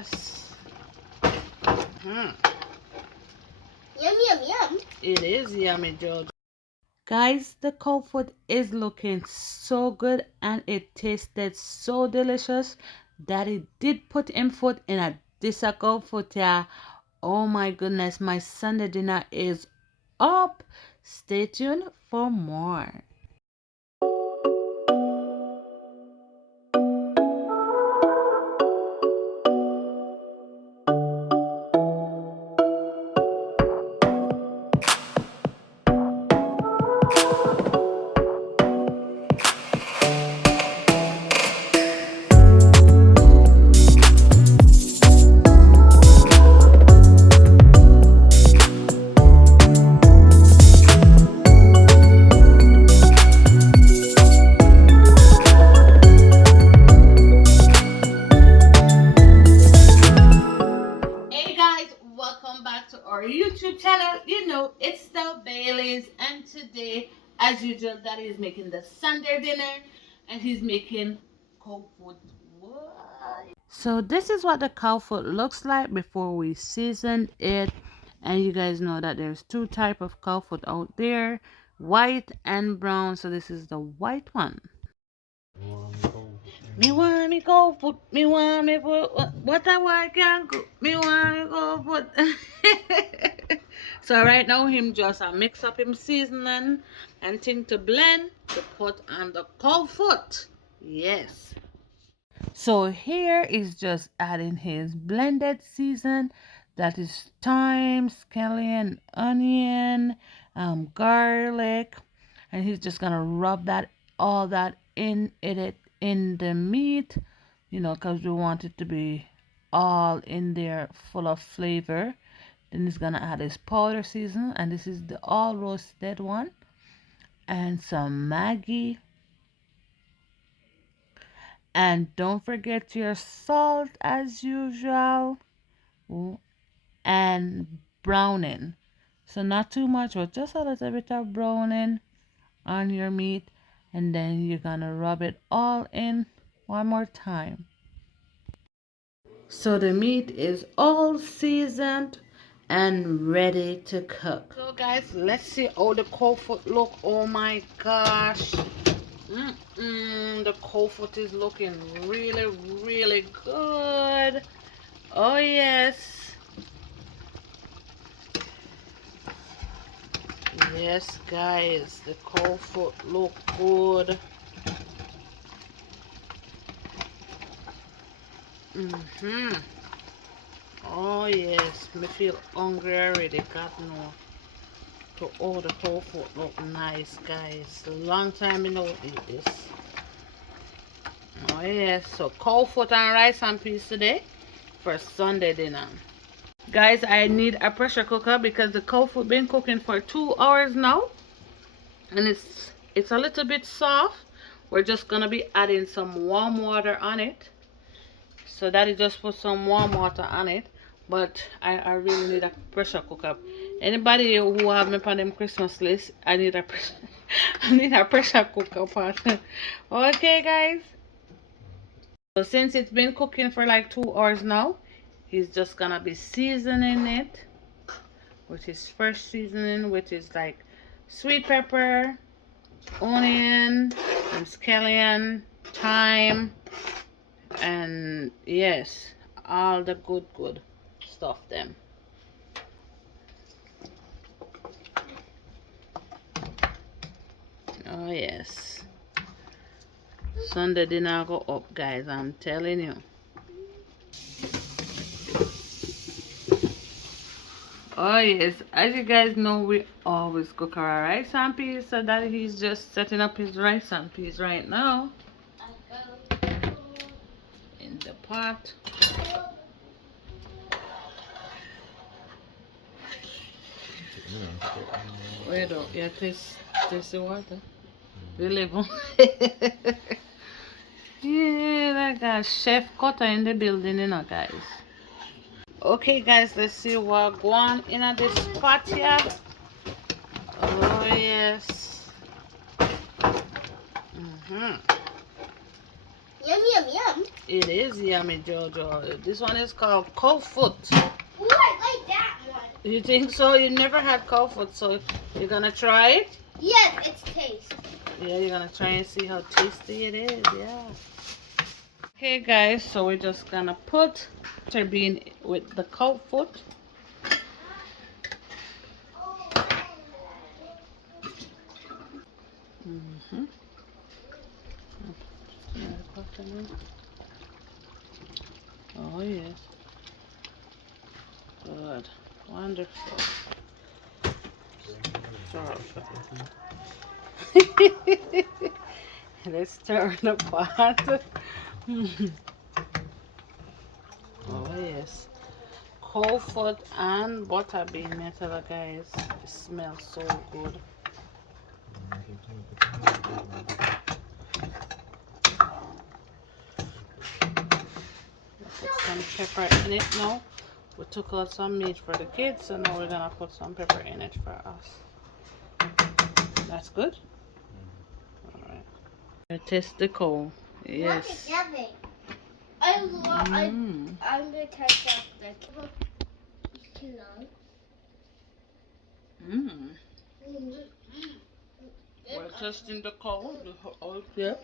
yes. Yum, yum, yum. It is yummy, Jojo. Guys, the cold food is looking so good and it tasted so delicious that it did put him foot in a cold food, yeah. Oh my goodness, my Sunday dinner is up. Stay tuned for more. Hey guys, welcome back to our YouTube channel. You know, it's the Baileys, and today, as usual, Daddy is making the Sunday dinner and he's making cold food. What? So this is what the cow foot looks like before we seasoned it. And you guys know that there's two type of cow foot out there, white and brown. So this is the white one. Me want me go foot, me want me foot. What a white can cook, me want me go foot. So right now him just mix up him seasoning and thing to blend to put on the cow foot. Yes. So here is just adding his blended season. That is thyme, scallion, onion, garlic, and he's just gonna rub that all that in the meat, you know, because we want it to be all in there, full of flavor. Then he's gonna add his powder season, and this is the all roasted one, and some Maggi. And don't forget your salt as usual. Ooh, and browning. So not too much, but just a little bit of browning on your meat. And then you're gonna rub it all in one more time. So the meat is all seasoned and ready to cook. So guys, let's see how the cold foot look. Oh my gosh. The cold foot is looking really, really good. Oh yes. Yes guys, the cold foot look good. Oh yes, me feel hungry already. God no. To all the cold foot look nice guys. Long time I know eat this. Oh yes, so cold foot and rice and peas today for Sunday dinner. Guys, I need a pressure cooker because the cold foot been cooking for 2 hours now. And it's a little bit soft. We're just gonna be adding some warm water on it. So Daddy just put some warm water on it. But I really need a pressure cooker. Anybody who have me on them Christmas list, I need a pressure I need a pressure cooker part. Okay guys. So since it's been cooking for like 2 hours now, he's just gonna be seasoning it with his fresh seasoning, which is like sweet pepper, onion, and scallion, thyme, and yes, all the good stuff them. Oh yes, Sunday dinner go up guys, I'm telling you. Oh yes, as you guys know, we always cook our rice and peas, so that he's just setting up his rice and peas right now in the pot. Wait up, yeah, taste the water. Really bon. Yeah, that guy, Chef Cutter in the building, you know, guys. Okay, guys, let's see what go on in this pot here. Oh yes. Yum, yum, yum. It is yummy, Jojo. This one is called cold foot. Ooh, I like that one. You think so? You never had cold foot, so you're gonna try it? Yes, it's taste. Yeah, you're gonna try and see how tasty it is. Yeah. Okay, guys, so we're just gonna put butter bean with the cold foot. Mm-hmm. Oh yes. Good. Wonderful. Let's stir the pot. Oh yes. Cold foot and butter bean method, guys. It smells so good. Put some pepper in it now. We took out some meat for the kids, so now we're gonna put some pepper in it for us. That's good. Alright. Taste the coal. Yes. I'm gonna test out the too long. We're testing the coal. Yeah.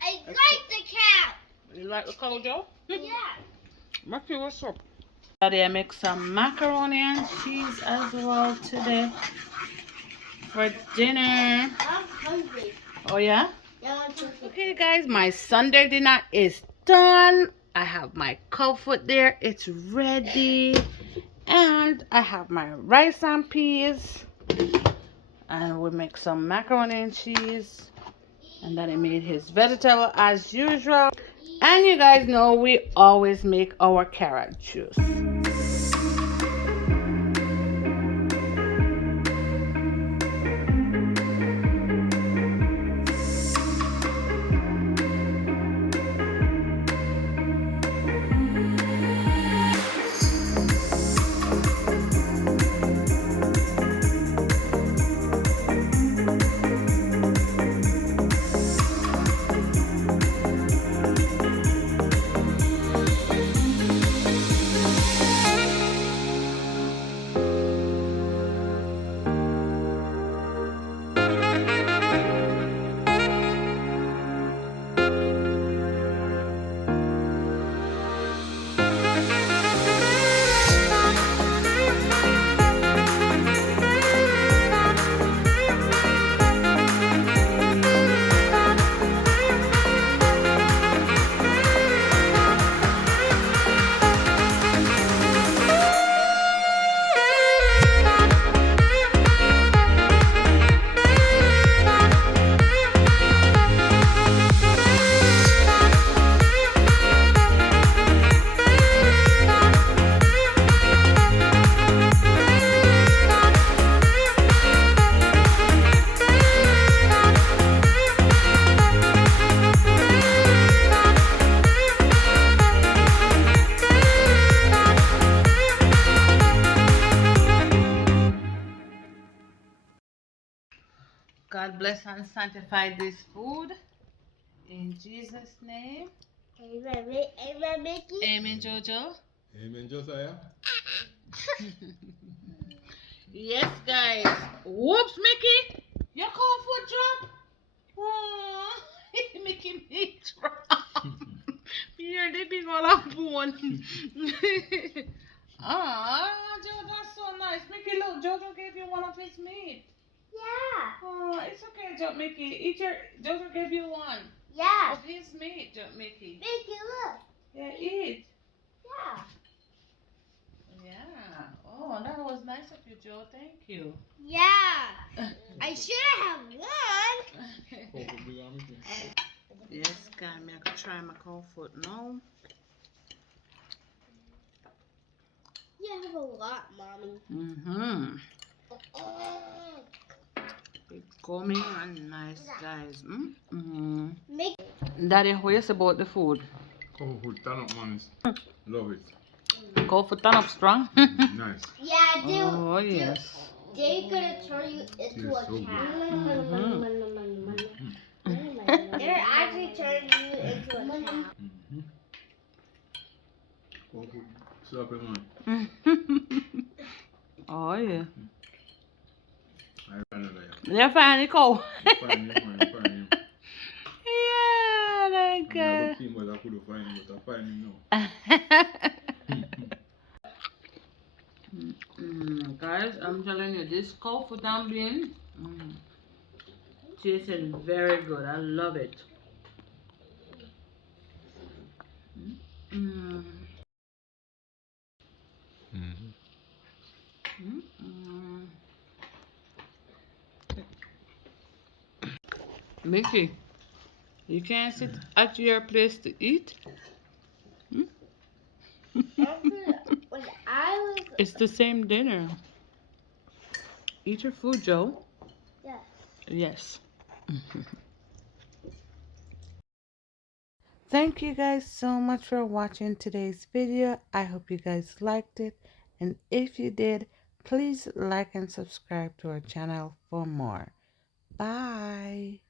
I like the cow. You like the coal, Joe? Yeah. Mackie, what's up? Daddy, I make some macaroni and cheese as well today for dinner. I'm hungry. Oh yeah? Yeah, I'm hungry. Okay guys, my Sunday dinner is done. I have my cow foot there. It's ready. And I have my rice and peas. And we make some macaroni and cheese. And then I made his vegetable as usual. And you guys know we always make our carrot juice. God bless and sanctify this food. In Jesus' name. Amen, Mickey. Amen, Jojo. Amen, Josiah. Yes, guys. Whoops, Mickey. Your cold foot drop. Oh, Mickey me drop. Here, they big all up bone. Ah, Jojo, that's so nice. Mickey, look, Jojo gave you one of his meat. Yeah. Oh, it's okay, Mickey. Eat your. Jojo gave you one Yeah. of his meat, Mickey. Mickey, look. Yeah, eat. Yeah. Yeah. Oh, that was nice of you, Joe. Thank you. Yeah. I should have one. Yes, guys, I can try my cold foot now. You have a lot, Mommy. Mm-hmm. It's coming and nice, guys. Mm-hmm. Mickey. Daddy, what you say about the food? Oh, turn up, man. Love it. Cold foot turn up strong. Nice. Yeah, Oh, yes. They're gonna turn you into Yes, a so cat. Mm-hmm. It actually turns you into a cow. Cold food. Slap it, man. Oh yeah. I ran out of here. They're fine, cold. Find him, man. Find him. Yeah, like I look him, but I couldn't find him, but I find him now. Guys, I'm telling you, this cold food I'm being tastes very good. I love it. Mm. Mm. Mickey, you can't sit at your place to eat? Actually, when I was It's the same dinner. Eat your food, Joe. yes. Yes. Thank you guys so much for watching today's video. I hope you guys liked it. And if you did, please like and subscribe to our channel for more. Bye.